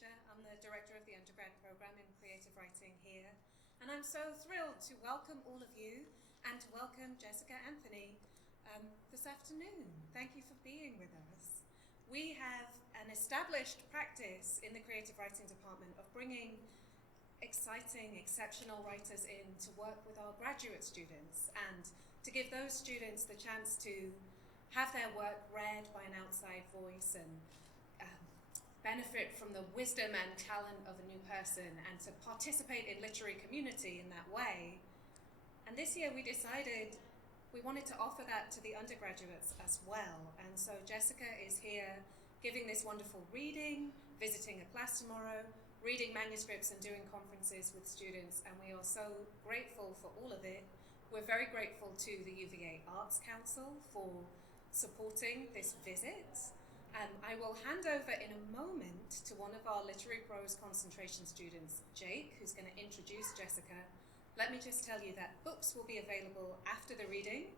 teacher. I'm the director of the undergrad program in creative writing here. And I'm so thrilled to welcome all of you and to welcome Jessica Anthony this afternoon. Thank you for being with us. We have an established practice in the creative writing department of bringing exciting, exceptional writers in to work with our graduate students and to give those students the chance to have their work read by an outside voice and benefit from the wisdom and talent of a new person and to participate in literary community in that way. And this year we decided we wanted to offer that to the undergraduates as well. And so Jessica is here giving this wonderful reading, visiting a class tomorrow, reading manuscripts and doing conferences with students, and we are so grateful for all of it. We're very grateful to the UVA Arts Council for supporting this visit. I will hand over in a moment to one of our Literary Prose concentration students, Jake, who's going to introduce Jessica. Let me just tell you that books will be available after the reading,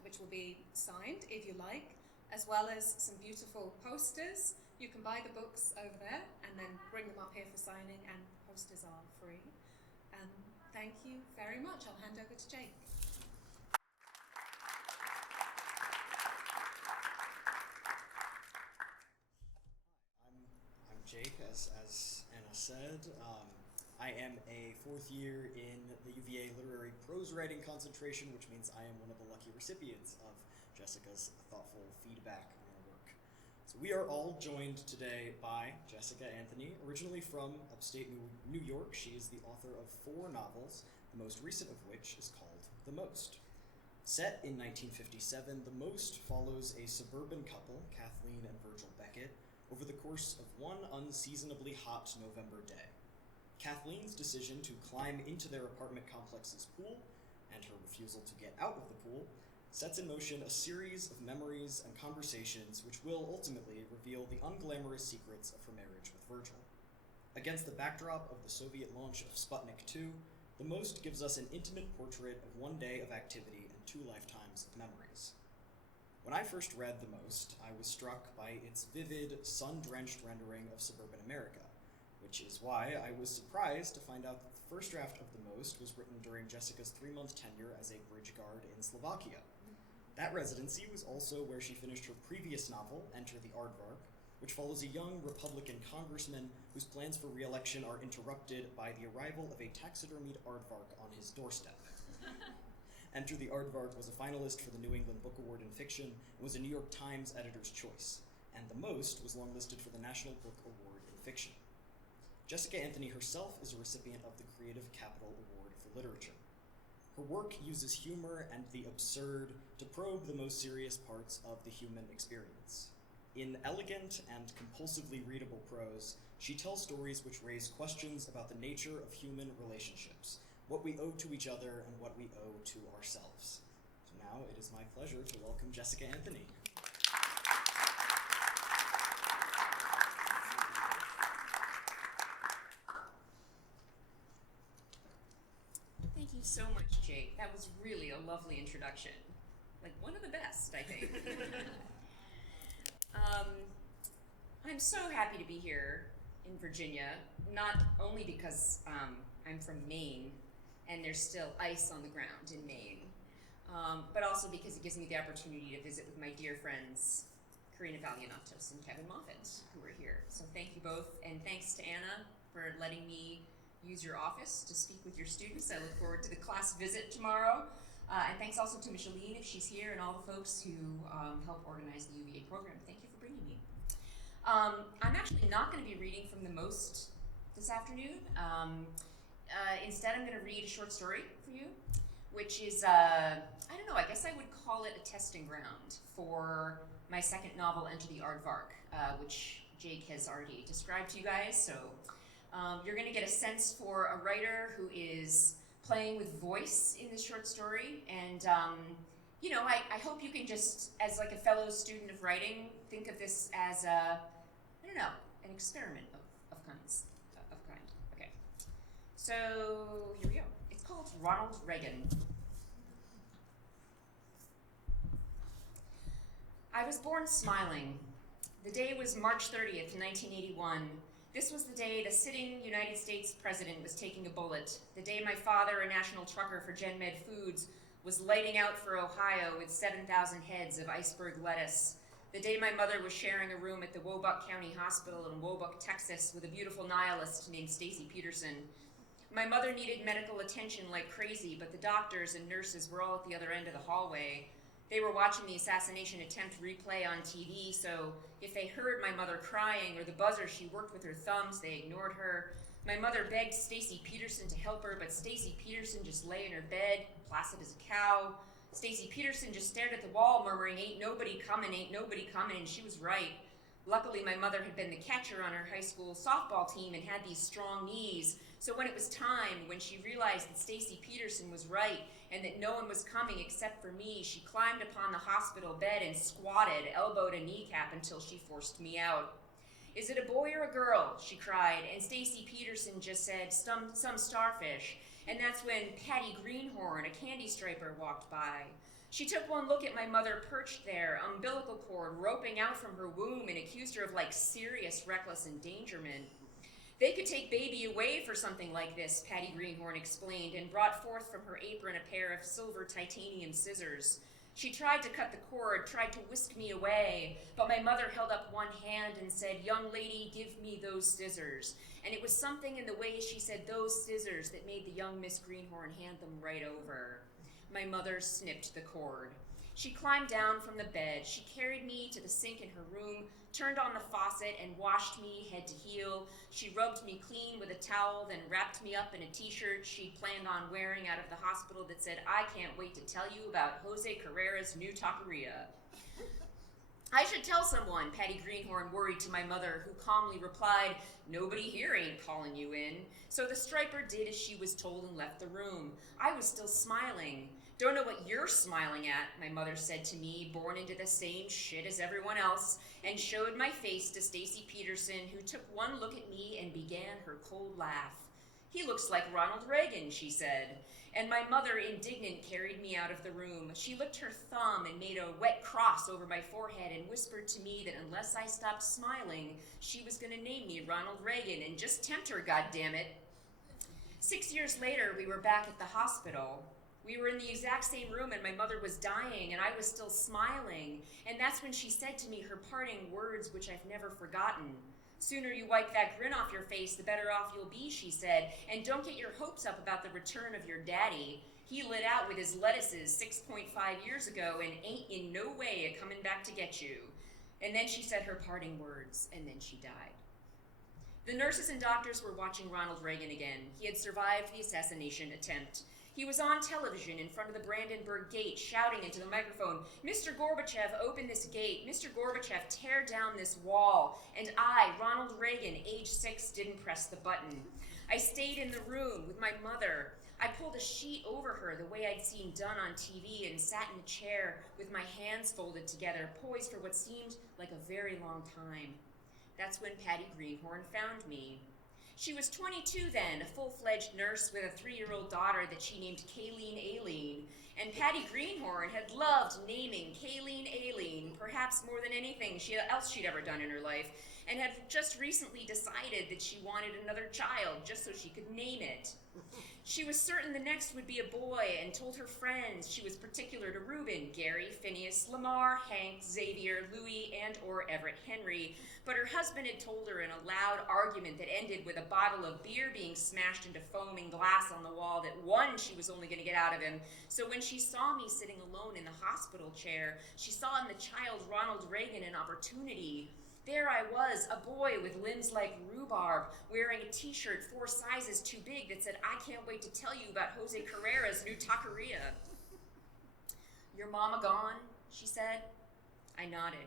which will be signed if you like, as well as some beautiful posters. You can buy the books over there and then bring them up here for signing, and posters are free. Thank you very much. I'll hand over to Jake. I'm Jake, as Anna said. I am a fourth year in the UVA Literary Prose Writing concentration, which means I am one of the lucky recipients of Jessica's thoughtful feedback on our work. So we are all joined today by Jessica Anthony, originally from upstate New York. She is the author of 4 novels, the most recent of which is called The Most. Set in 1957, The Most follows a suburban couple, Kathleen and Virgil Beckett, over the course of one unseasonably hot November day. Kathleen's decision to climb into their apartment complex's pool, and her refusal to get out of the pool, sets in motion a series of memories and conversations which will ultimately reveal the unglamorous secrets of her marriage with Virgil. Against the backdrop of the Soviet launch of Sputnik 2, The Most gives us an intimate portrait of one day of activity and 2 lifetimes of memories. When I first read The Most, I was struck by its vivid, sun-drenched rendering of suburban America, which is why I was surprised to find out that the first draft of The Most was written during Jessica's 3-month tenure as a bridge guard in Slovakia. That residency was also where she finished her previous novel, Enter the Aardvark, which follows a young Republican congressman whose plans for re-election are interrupted by the arrival of a taxidermied aardvark on his doorstep. Enter the Aardvark was a finalist for the New England Book Award in Fiction and was a New York Times editor's choice, and The Most was longlisted for the National Book Award in Fiction. Jessica Anthony herself is a recipient of the Creative Capital Award for Literature. Her work uses humor and the absurd to probe the most serious parts of the human experience. In elegant and compulsively readable prose, she tells stories which raise questions about the nature of human relationships, what we owe to each other and what we owe to ourselves. So now it is my pleasure to welcome Jessica Anthony. Thank you so much, Jake. That was really a lovely introduction. Like one of the best, I think. I'm so happy to be here in Virginia, not only because I'm from Maine and there's still ice on the ground in Maine, but also because it gives me the opportunity to visit with my dear friends, Karina Valianatos and Kevin Moffat, who are here. So thank you both, and thanks to Anna for letting me use your office to speak with your students. I look forward to the class visit tomorrow. And thanks also to Micheline, if she's here, and all the folks who help organize the UVA program. Thank you for bringing me. I'm actually not going to be reading from The Most this afternoon. Instead, I'm going to read a short story for you, which is, I don't know, I guess I would call it a testing ground for my second novel, Enter the Aardvark, which Jake has already described to you guys. So you're going to get a sense for a writer who is playing with voice in this short story. And, I hope you can just, as like a fellow student of writing, think of this as an experiment of kind. Okay. So here we go. It's called Ronald Reagan. I was born smiling. The day was March 30th, 1981, This was the day the sitting United States president was taking a bullet, the day my father, a national trucker for GenMed Foods, was lighting out for Ohio with 7,000 heads of iceberg lettuce, the day my mother was sharing a room at the Wobuck County Hospital in Wobuck, Texas, with a beautiful nihilist named Stacy Peterson. My mother needed medical attention like crazy, but the doctors and nurses were all at the other end of the hallway. They were watching the assassination attempt replay on TV, so if they heard my mother crying or the buzzer she worked with her thumbs, they ignored her. My mother begged Stacy Peterson to help her, but Stacy Peterson just lay in her bed, placid as a cow. Stacy Peterson just stared at the wall, murmuring, "Ain't nobody coming, and she was right. Luckily, my mother had been the catcher on her high school softball team and had these strong knees, so when it was time, when she realized that Stacy Peterson was right and that no one was coming except for me, she climbed upon the hospital bed and squatted, elbow to kneecap, until she forced me out. "Is it a boy or a girl?" she cried, and Stacy Peterson just said, some starfish, and that's when Patty Greenhorn, a candy striper, walked by. She took one look at my mother perched there, umbilical cord roping out from her womb, and accused her of serious reckless endangerment. "They could take baby away for something like this," Patty Greenhorn explained, and brought forth from her apron a pair of silver titanium scissors. She tried to cut the cord, tried to whisk me away, but my mother held up one hand and said, "Young lady, give me those scissors." And it was something in the way she said "those scissors" that made the young Miss Greenhorn hand them right over. My mother snipped the cord. She climbed down from the bed. She carried me to the sink in her room, turned on the faucet, and washed me head to heel. She rubbed me clean with a towel, then wrapped me up in a t-shirt she planned on wearing out of the hospital that said, "I can't wait to tell you about Jose Carrera's new taqueria." "I should tell someone," Patty Greenhorn worried to my mother, who calmly replied, "Nobody here ain't calling you in." So the striper did as she was told and left the room. I was still smiling. "Don't know what you're smiling at," my mother said to me, born into the same shit as everyone else, and showed my face to Stacy Peterson, who took one look at me and began her cold laugh. "He looks like Ronald Reagan," she said. And my mother, indignant, carried me out of the room. She licked her thumb and made a wet cross over my forehead and whispered to me that unless I stopped smiling, she was going to name me Ronald Reagan and just tempt her, goddammit. 6 years later, we were back at the hospital. We were in the exact same room, and my mother was dying, and I was still smiling. And that's when she said to me her parting words, which I've never forgotten. "Sooner you wipe that grin off your face, the better off you'll be," she said. "And don't get your hopes up about the return of your daddy. He lit out with his lettuces 6.5 years ago and ain't in no way a-coming back to get you." And then she said her parting words, and then she died. The nurses and doctors were watching Ronald Reagan again. He had survived the assassination attempt. He was on television in front of the Brandenburg Gate, shouting into the microphone, "Mr. Gorbachev, open this gate. Mr. Gorbachev, tear down this wall." And I, Ronald Reagan, age 6, didn't press the button. I stayed in the room with my mother. I pulled a sheet over her the way I'd seen done on TV and sat in a chair with my hands folded together, poised for what seemed like a very long time. That's when Patty Greenhorn found me. She was 22 then, a full-fledged nurse with a 3-year-old daughter that she named Kayleen Aileen. And Patty Greenhorn had loved naming Kayleen Aileen, perhaps more than anything else she'd ever done in her life, and had just recently decided that she wanted another child just so she could name it. She was certain the next would be a boy and told her friends she was particular to Reuben, Gary, Phineas, Lamar, Hank, Xavier, Louis, and or Everett Henry. But her husband had told her in a loud argument that ended with a bottle of beer being smashed into foaming glass on the wall that one, she was only going to get out of him. So when she saw me sitting alone in the hospital chair, she saw in the child Ronald Reagan an opportunity. There I was, a boy with limbs like rhubarb, wearing a t-shirt 4 sizes too big that said, "I can't wait to tell you about Jose Carrera's new taqueria." "Your mama gone?" she said. I nodded.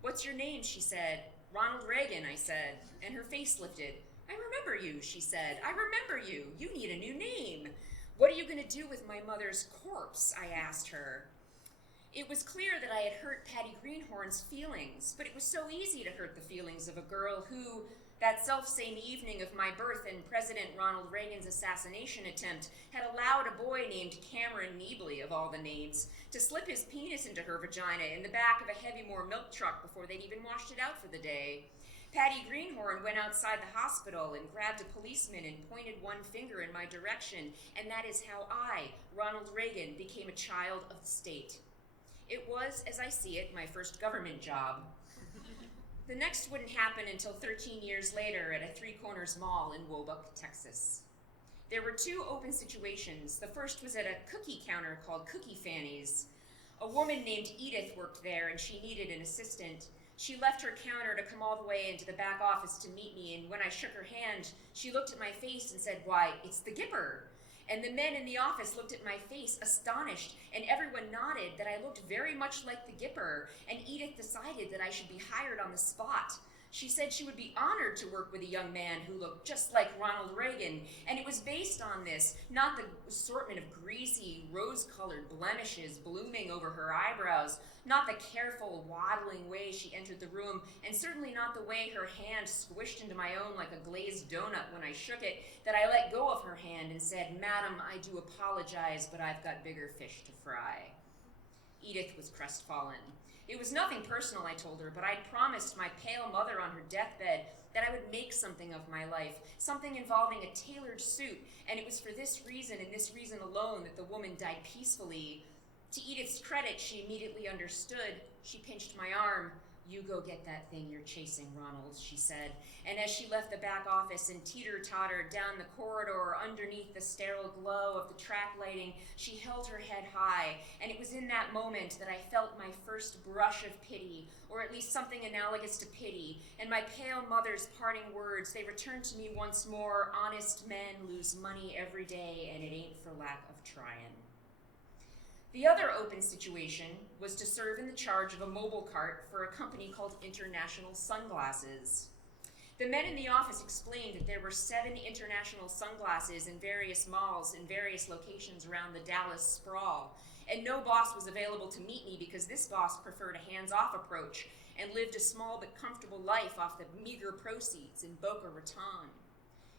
"What's your name?" she said. "Ronald Reagan," I said, and her face lifted. "I remember you," she said. "I remember you. You need a new name." "What are you going to do with my mother's corpse?" I asked her. It was clear that I had hurt Patty Greenhorn's feelings, but it was so easy to hurt the feelings of a girl who, that self-same evening of my birth and President Ronald Reagan's assassination attempt, had allowed a boy named Cameron Neebly, of all the names, to slip his penis into her vagina in the back of a Heavy More milk truck before they'd even washed it out for the day. Patty Greenhorn went outside the hospital and grabbed a policeman and pointed one finger in my direction, and that is how I, Ronald Reagan, became a child of the state. It was, as I see it, my first government job. The next wouldn't happen until 13 years later at a Three Corners Mall in Wobuck, Texas. There were two open situations. The first was at a cookie counter called Cookie Fanny's. A woman named Edith worked there, and she needed an assistant. She left her counter to come all the way into the back office to meet me, and when I shook her hand, she looked at my face and said, "Why, it's the Gipper." And the men in the office looked at my face, astonished, and everyone nodded that I looked very much like the Gipper, and Edith decided that I should be hired on the spot. She said she would be honored to work with a young man who looked just like Ronald Reagan, and it was based on this, not the assortment of greasy, rose-colored blemishes blooming over her eyebrows, not the careful, waddling way she entered the room, and certainly not the way her hand squished into my own like a glazed donut when I shook it, that I let go of her hand and said, "Madam, I do apologize, but I've got bigger fish to fry." Edith was crestfallen. It was nothing personal, I told her, but I'd promised my pale mother on her deathbed that I would make something of my life, something involving a tailored suit, and it was for this reason and this reason alone that the woman died peacefully. To Edith's credit, she immediately understood. She pinched my arm. "You go get that thing you're chasing, Ronald," she said. And as she left the back office and teeter-tottered down the corridor underneath the sterile glow of the track lighting, she held her head high. And it was in that moment that I felt my first brush of pity, or at least something analogous to pity. And my pale mother's parting words, they returned to me once more: "Honest men lose money every day, and it ain't for lack of trying." The other open situation was to serve in the charge of a mobile cart for a company called International Sunglasses. The men in the office explained that there were 7 international sunglasses in various malls in various locations around the Dallas sprawl, and no boss was available to meet me because this boss preferred a hands-off approach and lived a small but comfortable life off the meager proceeds in Boca Raton.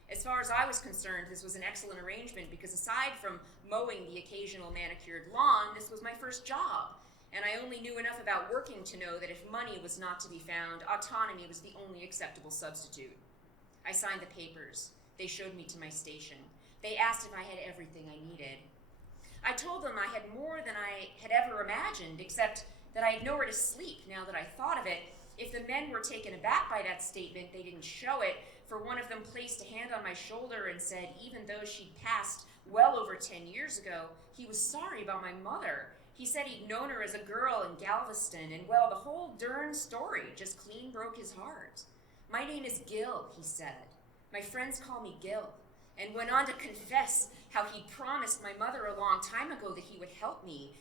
As far as I was concerned, this was an excellent arrangement because aside from mowing the occasional manicured lawn, this was my first job. And I only knew enough about working to know that if money was not to be found, autonomy was the only acceptable substitute. I signed the papers. They showed me to my station. They asked if I had everything I needed. I told them I had more than I had ever imagined, except that I had nowhere to sleep now that I thought of it. If the men were taken aback by that statement, they didn't show it, for one of them placed a hand on my shoulder and said, even though she'd passed well over 10 years ago, he was sorry about my mother. He said he'd known her as a girl in Galveston, and well, the whole darn story just clean broke his heart. "My name is Gil," he said. "My friends call me Gil," and went on to confess how he'd promised my mother a long time ago that he would help me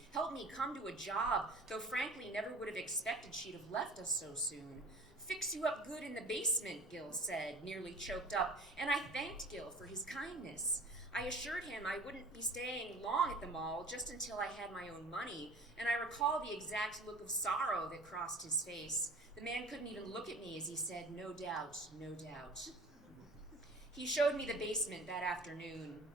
come to a job, though frankly never would have expected she'd have left us so soon. "Fix you up good in the basement," Gil said, nearly choked up, and I thanked Gil for his kindness. I assured him I wouldn't be staying long at the mall, just until I had my own money, and I recall the exact look of sorrow that crossed his face. The man couldn't even look at me as he said, "No doubt, no doubt." He showed me the basement that afternoon.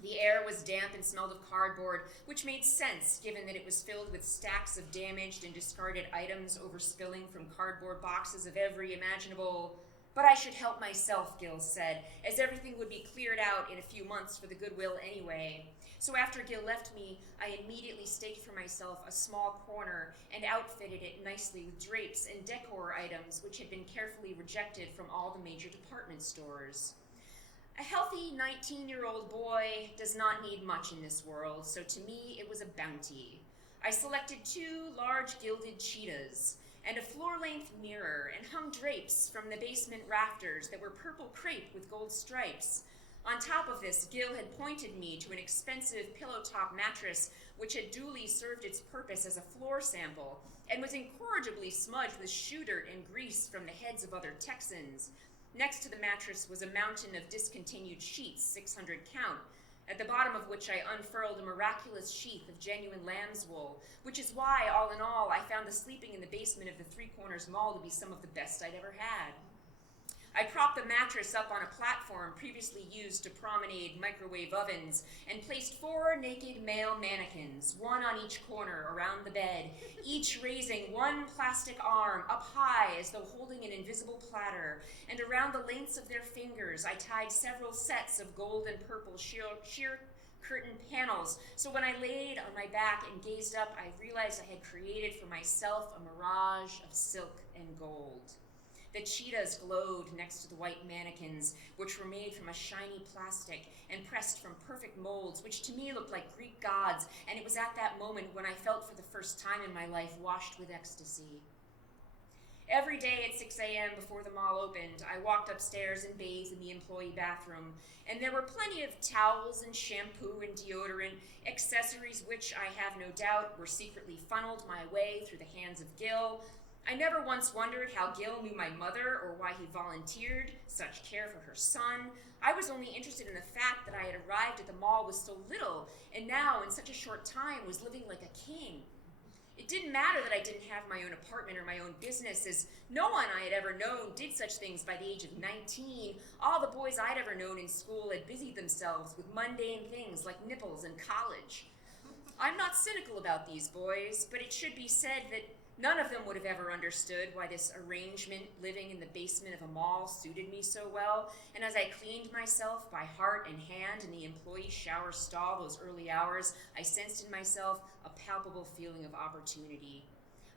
The air was damp and smelled of cardboard, which made sense given that it was filled with stacks of damaged and discarded items overspilling from cardboard boxes of every imaginable. "But I should help myself," Gil said, as everything would be cleared out in a few months for the Goodwill anyway. So after Gil left me, I immediately staked for myself a small corner and outfitted it nicely with drapes and decor items which had been carefully rejected from all the major department stores. A healthy 19-year-old boy does not need much in this world, so to me it was a bounty. I selected 2 large gilded cheetahs and a floor-length mirror and hung drapes from the basement rafters that were purple crepe with gold stripes. On top of this, Gil had pointed me to an expensive pillow-top mattress which had duly served its purpose as a floor sample and was incorrigibly smudged with shoe dirt and grease from the heads of other Texans. Next to the mattress was a mountain of discontinued sheets, 600 count, at the bottom of which I unfurled a miraculous sheath of genuine lamb's wool, which is why, all in all, I found the sleeping in the basement of the Three Corners Mall to be some of the best I'd ever had. I propped the mattress up on a platform previously used to promenade microwave ovens and placed 4 naked male mannequins, one on each corner around the bed, each raising one plastic arm up high as though holding an invisible platter, and around the lengths of their fingers I tied several sets of gold and purple sheer curtain panels, so when I laid on my back and gazed up, I realized I had created for myself a mirage of silk and gold. The cheetahs glowed next to the white mannequins, which were made from a shiny plastic and pressed from perfect molds, which to me looked like Greek gods, and it was at that moment when I felt for the first time in my life washed with ecstasy. Every day at 6 a.m. before the mall opened, I walked upstairs and bathed in the employee bathroom, and there were plenty of towels and shampoo and deodorant, accessories which I have no doubt were secretly funneled my way through the hands of Gil. I never once wondered how Gil knew my mother or why he volunteered such care for her son. I was only interested in the fact that I had arrived at the mall with so little, and now in such a short time was living like a king. It didn't matter that I didn't have my own apartment or my own business, as no one I had ever known did such things by the age of 19. All the boys I'd ever known in school had busied themselves with mundane things like nipples and college. I'm not cynical about these boys, but it should be said that none of them would have ever understood why this arrangement living in the basement of a mall suited me so well, and as I cleaned myself by heart and hand in the employee shower stall those early hours, I sensed in myself a palpable feeling of opportunity.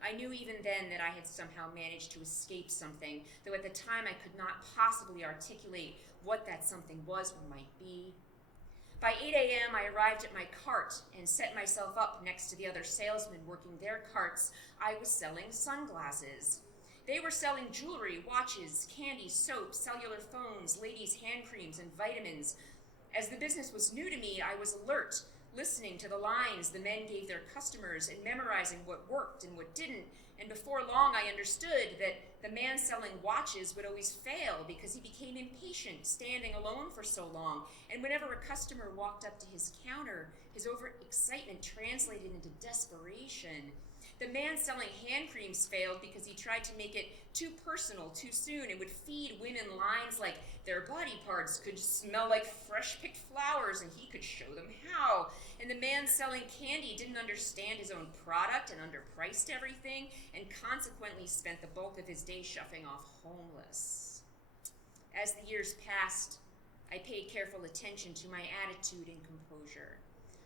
I knew even then that I had somehow managed to escape something, though at the time I could not possibly articulate what that something was or might be. By 8 a.m., I arrived at my cart and set myself up next to the other salesmen working their carts. I was selling sunglasses. They were selling jewelry, watches, candy, soap, cellular phones, ladies' hand creams, and vitamins. As the business was new to me, I was alert, listening to the lines the men gave their customers and memorizing what worked and what didn't. And before long, I understood that the man selling watches would always fail because he became impatient, standing alone for so long. And whenever a customer walked up to his counter, his overexcitement translated into desperation. The man selling hand creams failed because he tried to make it too personal too soon and would feed women lines like their body parts could smell like fresh-picked flowers and he could show them how. And the man selling candy didn't understand his own product and underpriced everything and consequently spent the bulk of his day shuffling off homeless. As the years passed, I paid careful attention to my attitude and composure.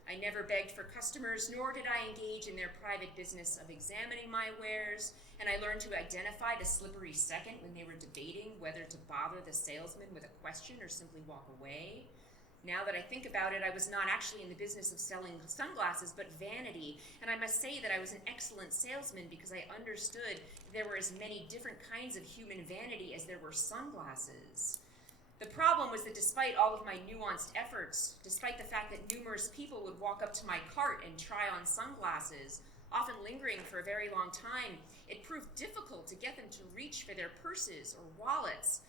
I never begged for customers, nor did I engage in their private business of examining my wares, and I learned to identify the slippery second when they were debating whether to bother the salesman with a question or simply walk away. Now that I think about it, I was not actually in the business of selling sunglasses, but vanity, and I must say that I was an excellent salesman because I understood there were as many different kinds of human vanity as there were sunglasses. The problem was that despite all of my nuanced efforts, despite the fact that numerous people would walk up to my cart and try on sunglasses, often lingering for a very long time, it proved difficult to get them to reach for their purses or wallets.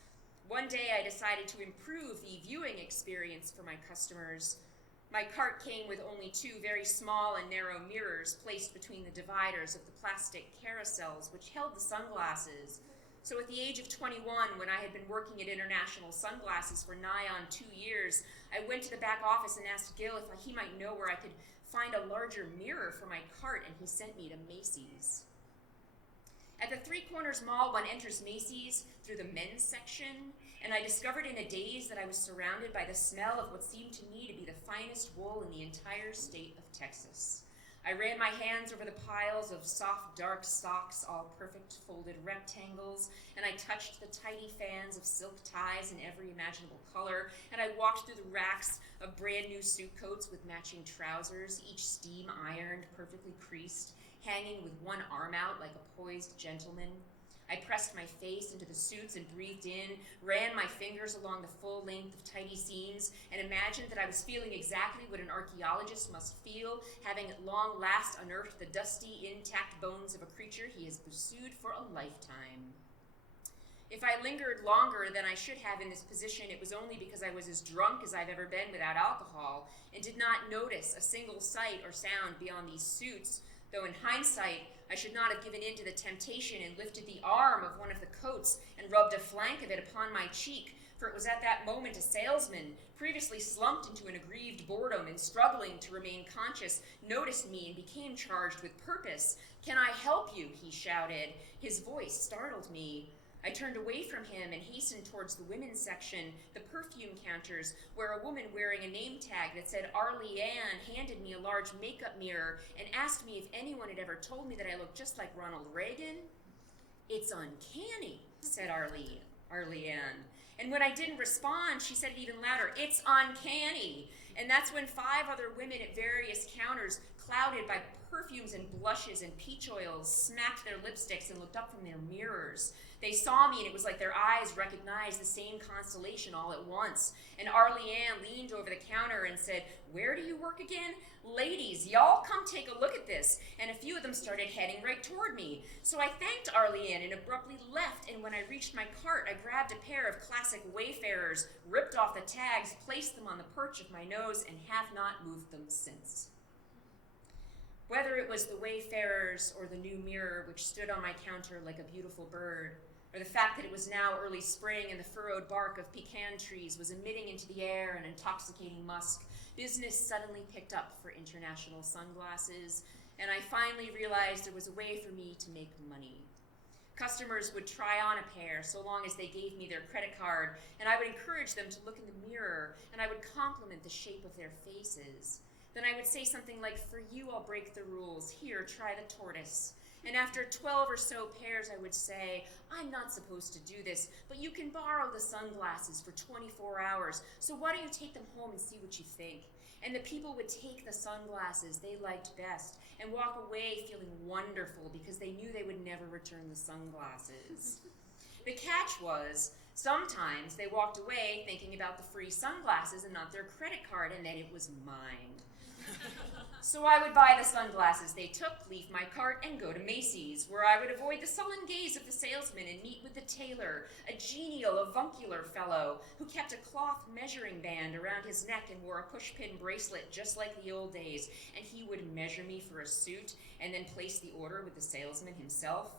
One day I decided to improve the viewing experience for my customers. My cart came with only 2 very small and narrow mirrors placed between the dividers of the plastic carousels which held the sunglasses. So at the age of 21, when I had been working at International Sunglasses for nigh on 2 years, I went to the back office and asked Gil if he might know where I could find a larger mirror for my cart, and he sent me to Macy's. At the Three Corners Mall, one enters Macy's through the men's section, and I discovered in a daze that I was surrounded by the smell of what seemed to me to be the finest wool in the entire state of Texas. I ran my hands over the piles of soft, dark socks, all perfect folded rectangles, and I touched the tidy fans of silk ties in every imaginable color, and I walked through the racks of brand new suit coats with matching trousers, each steam ironed, perfectly creased, hanging with one arm out like a poised gentleman. I pressed my face into the suits and breathed in, ran my fingers along the full length of tidy seams, and imagined that I was feeling exactly what an archaeologist must feel, having at long last unearthed the dusty, intact bones of a creature he has pursued for a lifetime. If I lingered longer than I should have in this position, it was only because I was as drunk as I've ever been without alcohol, and did not notice a single sight or sound beyond these suits, though in hindsight, I should not have given in to the temptation and lifted the arm of one of the coats and rubbed a flank of it upon my cheek, for it was at that moment a salesman, previously slumped into an aggrieved boredom and struggling to remain conscious, noticed me and became charged with purpose. "Can I help you?" he shouted. His voice startled me. I turned away from him and hastened towards the women's section, the perfume counters, where a woman wearing a name tag that said Arlie Ann handed me a large makeup mirror and asked me if anyone had ever told me that I looked just like Ronald Reagan. "It's uncanny," said Arlie Ann. And when I didn't respond, she said it even louder, "It's uncanny." And that's when 5 other women at various counters, clouded by perfumes and blushes and peach oils, smacked their lipsticks and looked up from their mirrors. They saw me, and it was like their eyes recognized the same constellation all at once. And Arlie Ann leaned over the counter and said, "Where do you work again? Ladies, y'all come take a look at this." And a few of them started heading right toward me. So I thanked Arlie Ann and abruptly left, and when I reached my cart, I grabbed a pair of classic Wayfarers, ripped off the tags, placed them on the perch of my nose, and have not moved them since. Whether it was the Wayfarers or the new mirror which stood on my counter like a beautiful bird, or the fact that it was now early spring and the furrowed bark of pecan trees was emitting into the air an intoxicating musk, business suddenly picked up for international sunglasses, and I finally realized there was a way for me to make money. Customers would try on a pair so long as they gave me their credit card, and I would encourage them to look in the mirror, and I would compliment the shape of their faces. Then I would say something like, "For you, I'll break the rules. Here, try the tortoise." And after 12 or so pairs, I would say, "I'm not supposed to do this, but you can borrow the sunglasses for 24 hours, so why don't you take them home and see what you think?" And the people would take the sunglasses they liked best and walk away feeling wonderful because they knew they would never return the sunglasses. The catch was, sometimes they walked away thinking about the free sunglasses and not their credit card, and that it was mine. So I would buy the sunglasses they took, leave my cart, and go to Macy's, where I would avoid the sullen gaze of the salesman and meet with the tailor, a genial, avuncular fellow who kept a cloth measuring band around his neck and wore a pushpin bracelet just like the old days, and he would measure me for a suit and then place the order with the salesman himself.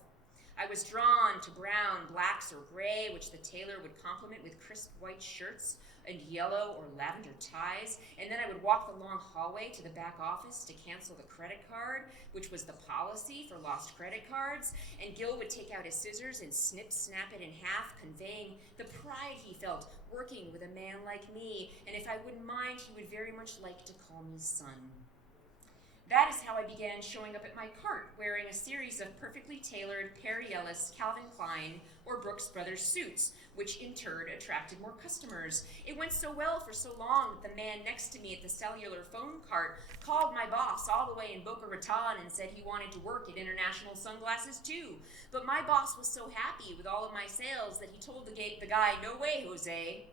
I was drawn to brown, blacks, or gray, which the tailor would complement with crisp white shirts and yellow or lavender ties, and then I would walk the long hallway to the back office to cancel the credit card, which was the policy for lost credit cards, and Gil would take out his scissors and snap it in half, conveying the pride he felt working with a man like me, and if I wouldn't mind, he would very much like to call me son. That is how I began showing up at my cart, wearing a series of perfectly tailored Perry Ellis, Calvin Klein, or Brooks Brothers suits, which in turn attracted more customers. It went so well for so long that the man next to me at the cellular phone cart called my boss all the way in Boca Raton and said he wanted to work at International Sunglasses too. But my boss was so happy with all of my sales that he told the guy, "No way, Jose."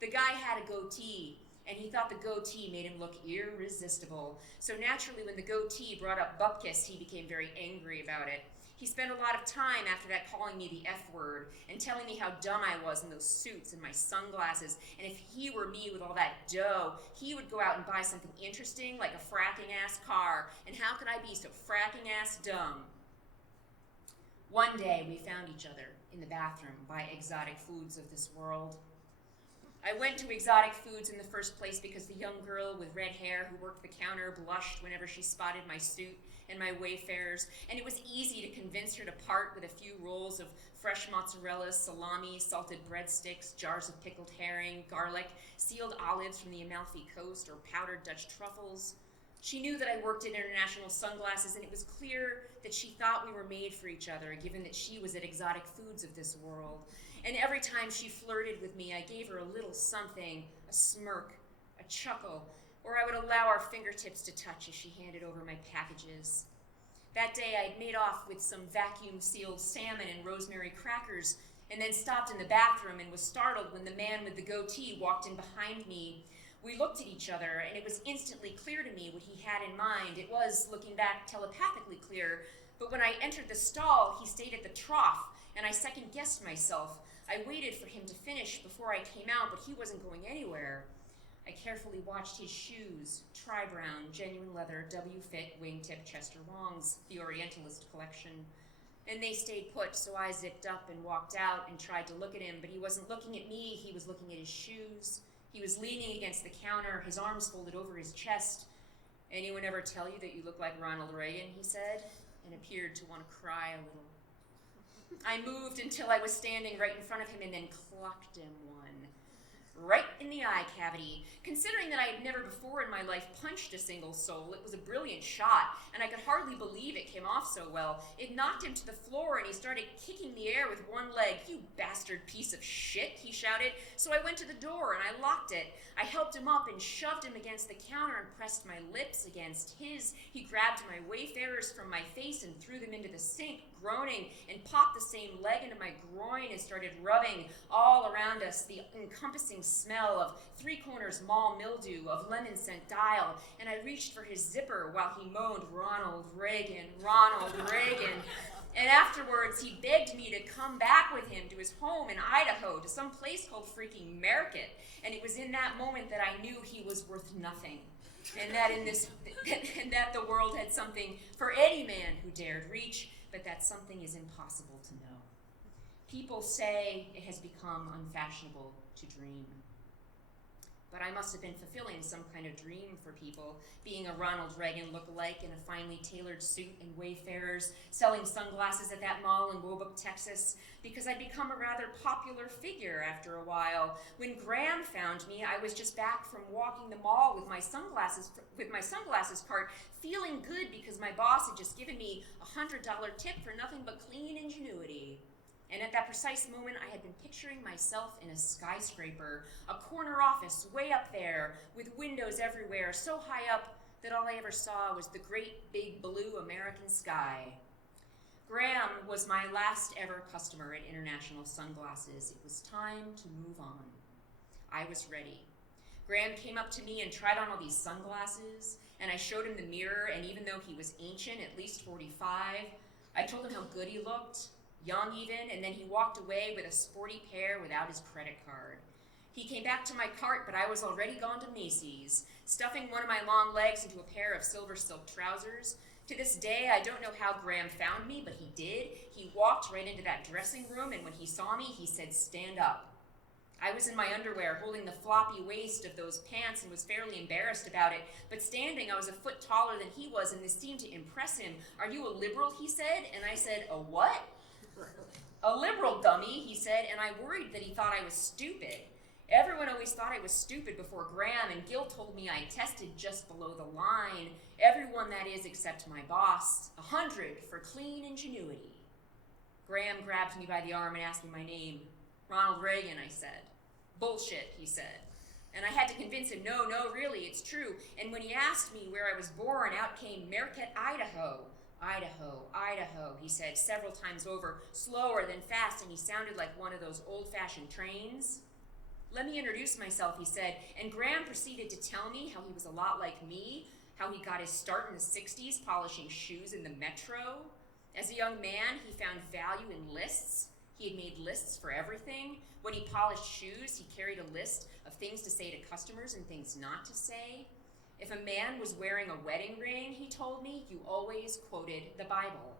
The guy had a goatee, and he thought the goatee made him look irresistible. So naturally, when the goatee brought up bupkis, he became very angry about it. He spent a lot of time after that calling me the F word and telling me how dumb I was in those suits and my sunglasses, and if he were me with all that dough, he would go out and buy something interesting like a fracking-ass car, and how could I be so fracking-ass dumb? One day, we found each other in the bathroom by Exotic Foods of this world. I went to Exotic Foods in the first place because the young girl with red hair who worked the counter blushed whenever she spotted my suit and my Wayfarers, and it was easy to convince her to part with a few rolls of fresh mozzarella, salami, salted breadsticks, jars of pickled herring, garlic, sealed olives from the Amalfi Coast, or powdered Dutch truffles. She knew that I worked at International Sunglasses, and it was clear that she thought we were made for each other, given that she was at Exotic Foods of this world. And every time she flirted with me, I gave her a little something, a smirk, a chuckle, or I would allow our fingertips to touch as she handed over my packages. That day, I had made off with some vacuum-sealed salmon and rosemary crackers, and then stopped in the bathroom and was startled when the man with the goatee walked in behind me. We looked at each other, and it was instantly clear to me what he had in mind. It was, looking back, telepathically clear, but when I entered the stall, he stayed at the trough, and I second-guessed myself. I waited for him to finish before I came out, but he wasn't going anywhere. I carefully watched his shoes, tri-brown, genuine leather, W-fit, wingtip Chester Longs, the Orientalist collection. And they stayed put, so I zipped up and walked out and tried to look at him, but he wasn't looking at me, he was looking at his shoes. He was leaning against the counter, his arms folded over his chest. "Anyone ever tell you that you look like Ronald Reagan?" he said, and appeared to want to cry a little. I moved until I was standing right in front of him and then clocked him one. Right in the eye cavity. Considering that I had never before in my life punched a single soul, it was a brilliant shot, and I could hardly believe it came off so well. It knocked him to the floor, and he started kicking the air with one leg. "You bastard piece of shit," he shouted. So I went to the door, and I locked it. I helped him up and shoved him against the counter and pressed my lips against his. He grabbed my Wayfarers from my face and threw them into the sink, groaning, and popped the same leg into my groin and started rubbing all around us the encompassing smell of Three Corners mall mildew, of lemon scent dial, and I reached for his zipper while he moaned, "Ronald Reagan, Ronald Reagan." And afterwards, he begged me to come back with him to his home in Idaho, to some place called freaking Market. And it was in that moment that I knew he was worth nothing. And that and that the world had something for any man who dared reach, but that something is impossible to know. People say it has become unfashionable to dream. But I must have been fulfilling some kind of dream for people, being a Ronald Reagan lookalike in a finely tailored suit and Wayfarers, selling sunglasses at that mall in Wobuck, Texas, because I'd become a rather popular figure after a while. When Graham found me, I was just back from walking the mall with my sunglasses cart, feeling good because my boss had just given me a $100 tip for nothing but clean ingenuity. And at that precise moment, I had been picturing myself in a skyscraper, a corner office way up there, with windows everywhere, so high up that all I ever saw was the great big blue American sky. Graham was my last ever customer at International Sunglasses. It was time to move on. I was ready. Graham came up to me and tried on all these sunglasses, and I showed him the mirror, and even though he was ancient, at least 45, I told him how good he looked, young even, and then he walked away with a sporty pair without his credit card. He came back to my cart, but I was already gone to Macy's, stuffing one of my long legs into a pair of silver silk trousers. To this day, I don't know how Graham found me, but he did. He walked right into that dressing room, and when he saw me, he said, "Stand up." I was in my underwear, holding the floppy waist of those pants, and was fairly embarrassed about it. But standing, I was a foot taller than he was, and this seemed to impress him. "Are you a liberal?" he said, and I said, "A what?" "A liberal, dummy," he said, and I worried that he thought I was stupid. Everyone always thought I was stupid before Graham, and Gil told me I tested just below the line. Everyone, that is, except my boss. 100 for clean ingenuity. Graham grabbed me by the arm and asked me my name. "Ronald Reagan," I said. "Bullshit," he said. And I had to convince him, no, really, it's true. And when he asked me where I was born, out came Marquette, Idaho. Idaho, he said several times over, slower than fast, and he sounded like one of those old-fashioned trains. "Let me introduce myself," he said, and Graham proceeded to tell me how he was a lot like me, how he got his start in the 60s polishing shoes in the metro. As a young man, he found value in lists. He had made lists for everything. When he polished shoes, he carried a list of things to say to customers and things not to say. If a man was wearing a wedding ring, he told me, you always quoted the Bible.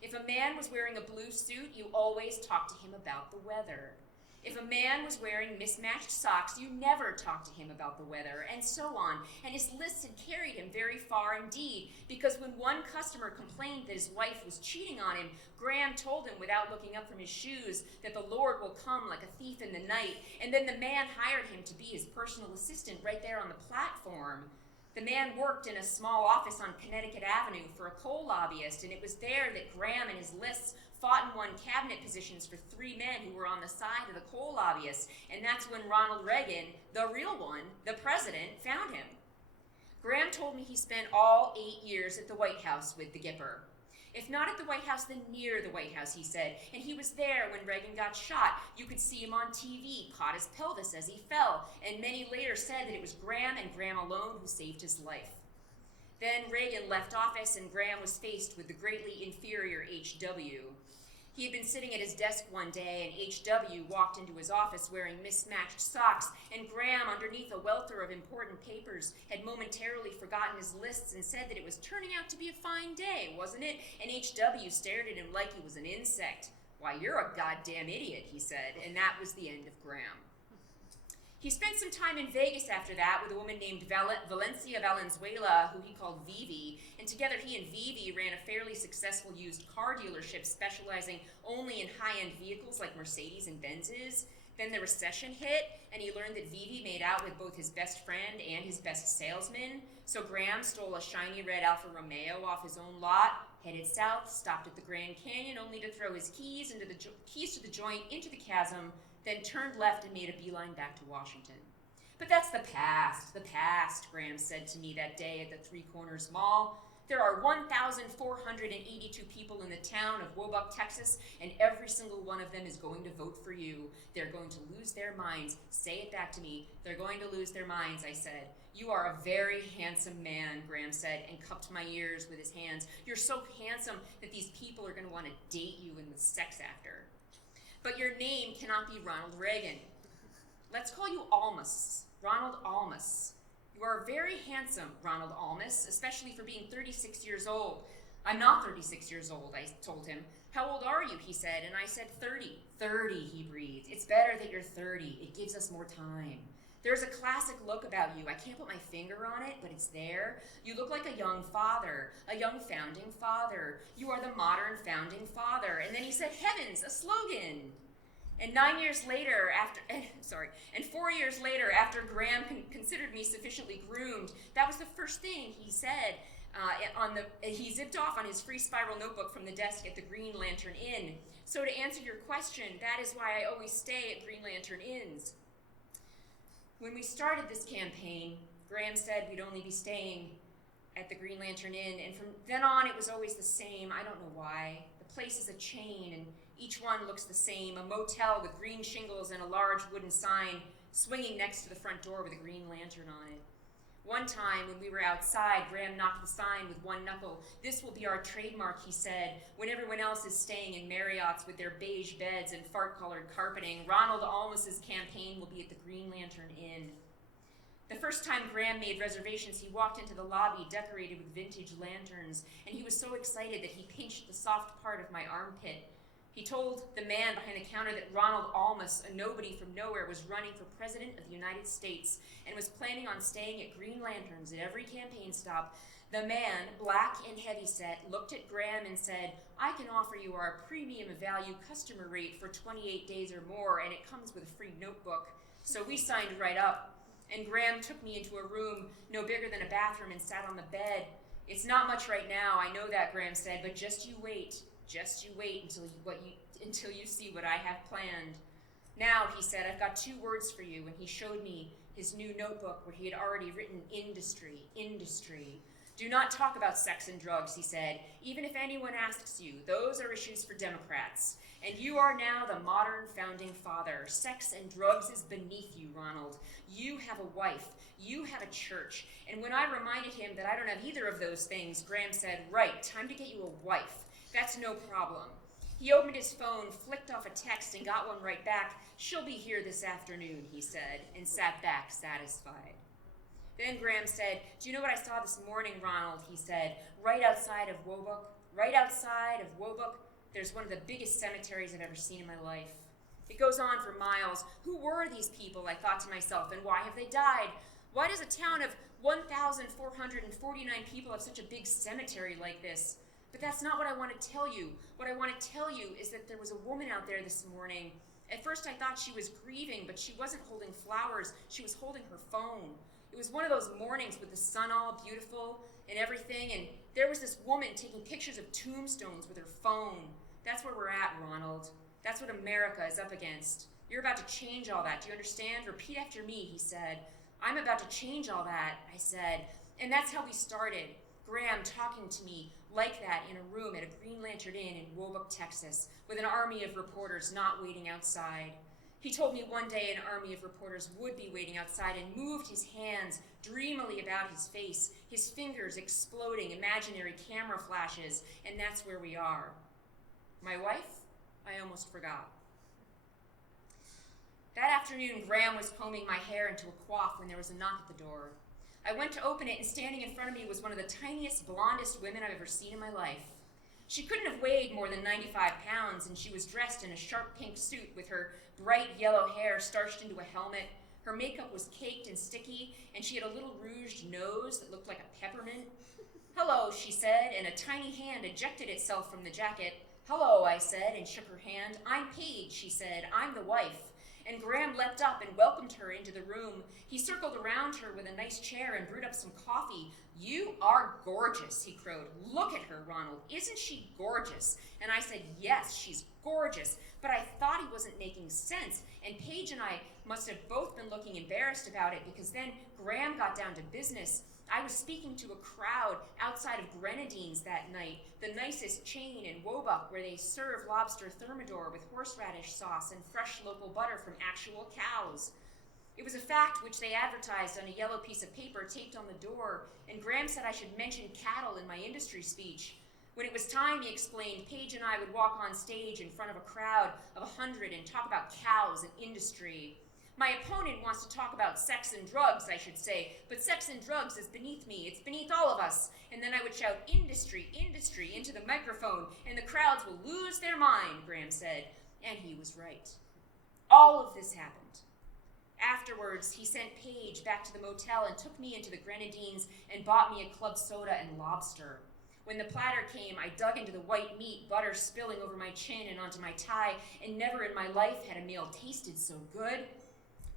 If a man was wearing a blue suit, you always talked to him about the weather. If a man was wearing mismatched socks, you never talked to him about the weather, and so on. And his lists had carried him very far indeed, because when one customer complained that his wife was cheating on him, Graham told him without looking up from his shoes that the Lord will come like a thief in the night, and then the man hired him to be his personal assistant right there on the platform. The man worked in a small office on Connecticut Avenue for a coal lobbyist, and it was there that Graham and his lists fought and won cabinet positions for 3 men who were on the side of the coal lobbyists, and that's when Ronald Reagan, the real one, the president, found him. Graham told me he spent all 8 years at the White House with the Gipper. If not at the White House, then near the White House, he said, and he was there when Reagan got shot. You could see him on TV, caught his pelvis as he fell, and many later said that it was Graham and Graham alone who saved his life. Then Reagan left office, and Graham was faced with the greatly inferior H.W. He had been sitting at his desk one day, and H.W. walked into his office wearing mismatched socks, and Graham, underneath a welter of important papers, had momentarily forgotten his lists and said that it was turning out to be a fine day, wasn't it? And H.W. stared at him like he was an insect. "Why, you're a goddamn idiot," he said, and that was the end of Graham. He spent some time in Vegas after that with a woman named Valencia Valenzuela, who he called Vivi, and together he and Vivi ran a fairly successful used car dealership specializing only in high-end vehicles like Mercedes and Benzes. Then the recession hit, and he learned that Vivi made out with both his best friend and his best salesman, so Graham stole a shiny red Alfa Romeo off his own lot, headed south, stopped at the Grand Canyon only to throw his keys to the joint into the chasm, then turned left and made a beeline back to Washington. "But that's the past, Graham said to me that day at the Three Corners Mall. "There are 1,482 people in the town of Wobuck, Texas, and every single one of them is going to vote for you. They're going to lose their minds." "Say it back to me." "They're going to lose their minds," I said. "You are a very handsome man," Graham said, and cupped my ears with his hands. "You're so handsome that these people are going to want to date you in the sex after. But your name cannot be Ronald Reagan. Let's call you Almus, Ronald Almus. You are very handsome, Ronald Almus, especially for being 36 years old." "I'm not 36 years old," I told him. "How old are you?" he said, and I said 30. 30, he breathed. "It's better that you're 30. It gives us more time. There's a classic look about you. I can't put my finger on it, but it's there. You look like a young father, a young founding father. You are the modern founding father." And then he said, "Heavens, a slogan." And 4 years later, after Graham considered me sufficiently groomed, that was the first thing he said. He zipped off on his free spiral notebook from the desk at the Green Lantern Inn. So to answer your question, that is why I always stay at Green Lantern Inns. When we started this campaign, Graham said we'd only be staying at the Green Lantern Inn, and from then on it was always the same. I don't know why. The place is a chain, and each one looks the same, a motel with green shingles and a large wooden sign swinging next to the front door with a green lantern on it. One time, when we were outside, Graham knocked the sign with one knuckle. "This will be our trademark," he said. "When everyone else is staying in Marriott's with their beige beds and fart-colored carpeting, Ronald Almus's campaign will be at the Green Lantern Inn." The first time Graham made reservations, he walked into the lobby decorated with vintage lanterns, and he was so excited that he pinched the soft part of my armpit. He told the man behind the counter that Ronald Almus, a nobody from nowhere, was running for president of the United States and was planning on staying at Green Lanterns at every campaign stop. The man, black and heavyset, looked at Graham and said, "I can offer you our premium value customer rate for 28 days or more, and it comes with a free notebook." So we signed right up, and Graham took me into a room no bigger than a bathroom and sat on the bed. "It's not much right now, I know that," Graham said, "but just you wait. Just you wait until you see what I have planned." "Now," he said, "I've got 2 words for you," and he showed me his new notebook where he had already written industry. "Do not talk about sex and drugs," he said, "even if anyone asks you. Those are issues for Democrats. And you are now the modern founding father. Sex and drugs is beneath you, Ronald. You have a wife. You have a church." And when I reminded him that I don't have either of those things, Graham said, "Right, time to get you a wife. That's no problem." He opened his phone, flicked off a text, and got one right back. "She'll be here this afternoon," he said, and sat back satisfied. Then Graham said, "Do you know what I saw this morning, Ronald?" he said. Right outside of Wobuck, there's one of the biggest cemeteries I've ever seen in my life. It goes on for miles. Who were these people, I thought to myself, and why have they died? Why does a town of 1,449 people have such a big cemetery like this? But that's not what I want to tell you. What I want to tell you is that there was a woman out there this morning. At first I thought she was grieving, but she wasn't holding flowers. She was holding her phone. It was one of those mornings with the sun all beautiful and everything, and there was this woman taking pictures of tombstones with her phone. That's where we're at, Ronald. That's what America is up against. You're about to change all that. Do you understand? Repeat after me, he said. I'm about to change all that, I said. And that's how we started. Graham talking to me like that in a room at a Green Lantern Inn in Wobuck, Texas, with an army of reporters not waiting outside. He told me one day an army of reporters would be waiting outside and moved his hands dreamily about his face, his fingers exploding imaginary camera flashes, and that's where we are. My wife? I almost forgot. That afternoon, Graham was combing my hair into a coif when there was a knock at the door. I went to open it, and standing in front of me was one of the tiniest, blondest women I've ever seen in my life. She couldn't have weighed more than 95 pounds, and she was dressed in a sharp pink suit with her bright yellow hair starched into a helmet. Her makeup was caked and sticky, and she had a little rouged nose that looked like a peppermint. "Hello," she said, and a tiny hand ejected itself from the jacket. "Hello," I said, and shook her hand. "I'm Paige," she said. "I'm the wife." And Graham leapt up and welcomed her into the room. He circled around her with a nice chair and brewed up some coffee. "You are gorgeous," he crowed. "Look at her, Ronald. Isn't she gorgeous?" And I said, "Yes, she's gorgeous." But I thought he wasn't making sense, and Paige and I must have both been looking embarrassed about it, because then Graham got down to business. I was speaking to a crowd outside of Grenadines that night, the nicest chain in Wobuck, where they serve lobster thermidor with horseradish sauce and fresh local butter from actual cows. It was a fact which they advertised on a yellow piece of paper taped on the door, and Graham said I should mention cattle in my industry speech. When it was time, he explained, Paige and I would walk on stage in front of a crowd of 100 and talk about cows and industry. My opponent wants to talk about sex and drugs, I should say, but sex and drugs is beneath me. It's beneath all of us. And then I would shout, "Industry, industry," into the microphone, and the crowds will lose their mind, Graham said. And he was right. All of this happened. Afterwards, he sent Paige back to the motel and took me into the Grenadines and bought me a club soda and lobster. When the platter came, I dug into the white meat, butter spilling over my chin and onto my tie, and never in my life had a meal tasted so good.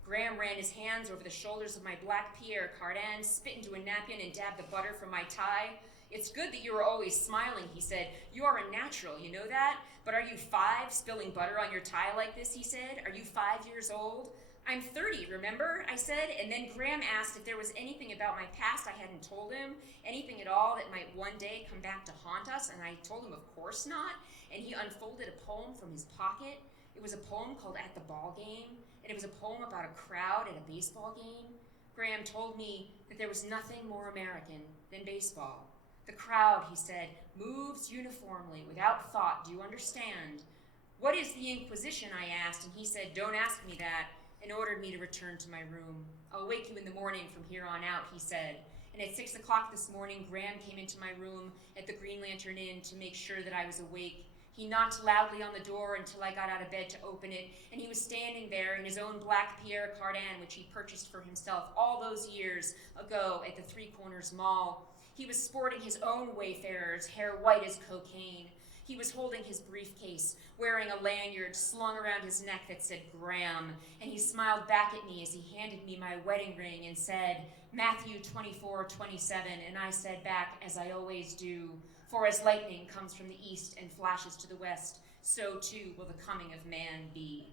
Graham ran his hands over the shoulders of my black Pierre Cardin, spit into a napkin, and dabbed the butter from my tie. "It's good that you are always smiling," he said. "You are a natural, you know that? But are you 5 spilling butter on your tie like this?" he said. "Are you 5 years old?" "I'm 30, remember?" I said, and then Graham asked if there was anything about my past I hadn't told him, anything at all that might one day come back to haunt us, and I told him of course not, and he unfolded a poem from his pocket. It was a poem called "At the Ball Game," and it was a poem about a crowd at a baseball game. Graham told me that there was nothing more American than baseball. "The crowd," he said, "moves uniformly, without thought. Do you understand?" "What is the Inquisition?" I asked, and he said, "Don't ask me that," and ordered me to return to my room. "I'll wake you in the morning from here on out," he said. And at 6 o'clock this morning, Graham came into my room at the Green Lantern Inn to make sure that I was awake. He knocked loudly on the door until I got out of bed to open it, and he was standing there in his own black Pierre Cardin, which he purchased for himself all those years ago at the Three Corners Mall. He was sporting his own Wayfarer's, hair white as cocaine. He was holding his briefcase, wearing a lanyard slung around his neck that said Graham, and he smiled back at me as he handed me my wedding ring and said, "Matthew 24:27, and I said back, as I always do, "For as lightning comes from the east and flashes to the west, so too will the coming of man be."